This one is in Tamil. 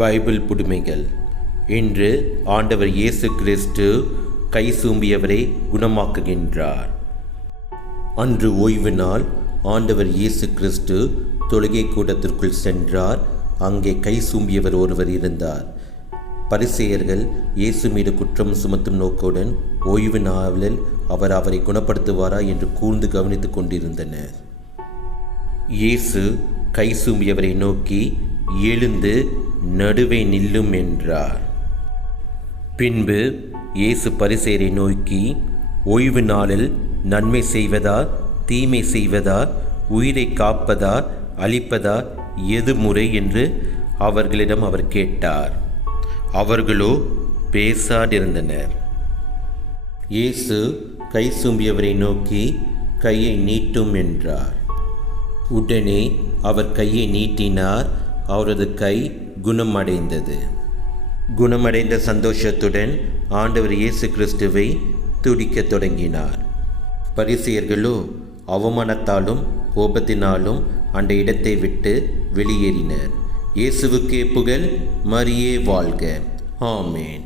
பைபிள் புதுமைகள். இன்று ஆண்டவர் இயேசு கிறிஸ்து கை சூம்பியவரை குணமாக்குகின்றார். அன்று ஓய்வு நாள் ஆண்டவர் இயேசு கிறிஸ்து தொழுகை கூடத்திற்குள் சென்றார். அங்கே கை சூம்பியவர் ஒருவர் இருந்தார். பரிசெயர்கள் இயேசு மீது குற்றம் சுமத்தும் நோக்குடன் ஓய்வு நாளில் அவர் அவரை குணப்படுத்துவாரா என்று கூர்ந்து கவனித்துக் கொண்டிருந்தனர். இயேசு கை சூம்பியவரை நோக்கி எழுந்து நடுவே நில்லும் என்றார். பின்பு இயேசு பரிசேரை நோக்கி ஓய்வு நாளில் நன்மை செய்வதா தீமை செய்வதா உயிரை காப்பதா அழிப்பதா எது முறை? என்று அவர்களிடம் அவர் கேட்டார். அவர்களோ பேசாதிருந்தனர். இயேசு கை சூம்பியவரை நோக்கி கையை நீட்டும் என்றார். உடனே அவர் கையை நீட்டினார். அவரது கை குணமடைந்தது. குணமடைந்த சந்தோஷத்துடன் ஆண்டவர் இயேசு கிறிஸ்துவை துடிக்கத் தொடங்கினார். பரிசியர்களோ அவமானத்தாலும் கோபத்தினாலும் அந்த இடத்தை விட்டு வெளியேறினர். இயேசுவுக்கே புகழ் மரியே வாழ்க. ஆமேன்.